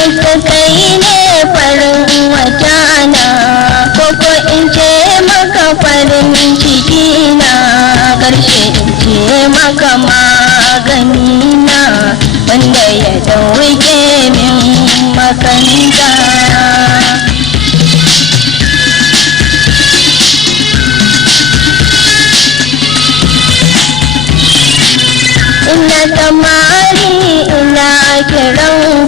musu kai ne farin wata na, koko in ce maka farin ciki na, karshe in ce maka magani na, wanda ya dauke min makanta. Ina samari ina kiran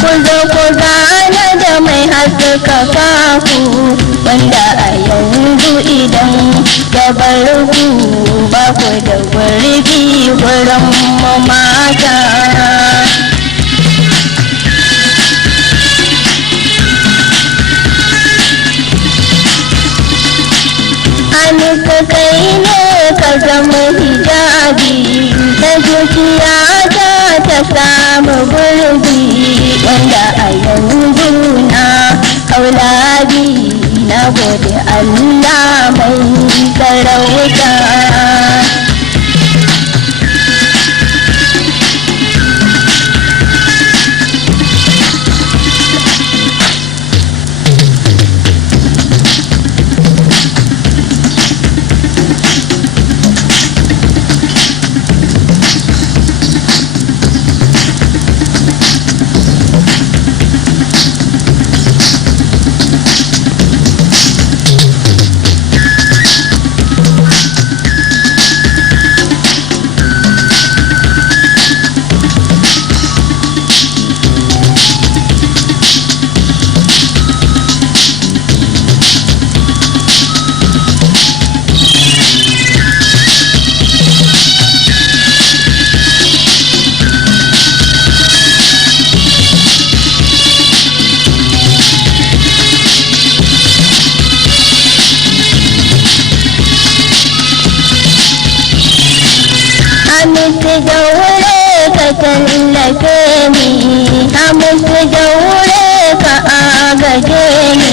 ku zo ku gane da mai haskaka ku, wanda a yanzu idan ya bar ku ba ku da gurbi wurin mata. Anisa kai ne ka zama hijabi na zuciya ta samu gurbi, wanda a yanzu na kaulabi na gode Allah mai sarauta. Hamisu daure ka tallafe ni, Hamisu daure ka agaje ni,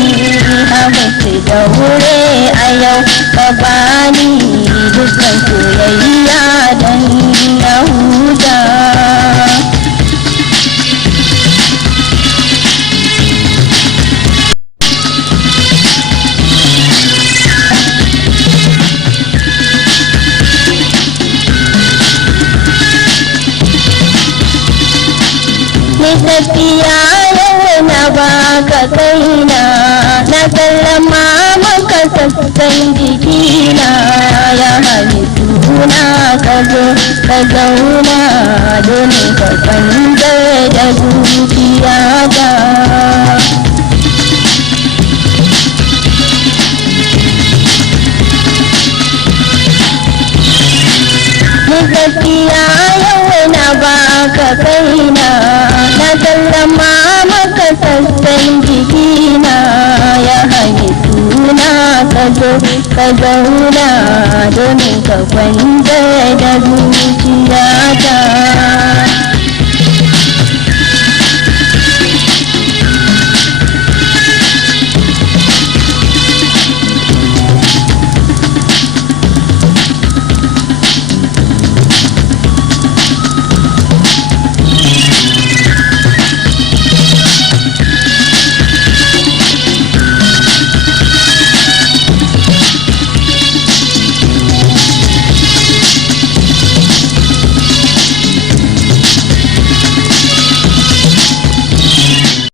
Hamisu daure a yau ka bani dukkan soyayya don na huta. Tafiya yau na baka kaina, na sallama maka sassan jikina, ya Hamisu na ka zo ka zauna domin ka kwantar da zuciyata. Tafiya yau na baka kaina, na sallama maka sassan jikina, ya Hamisu na ka zo ka zauna domin ka kwantar da zuciya.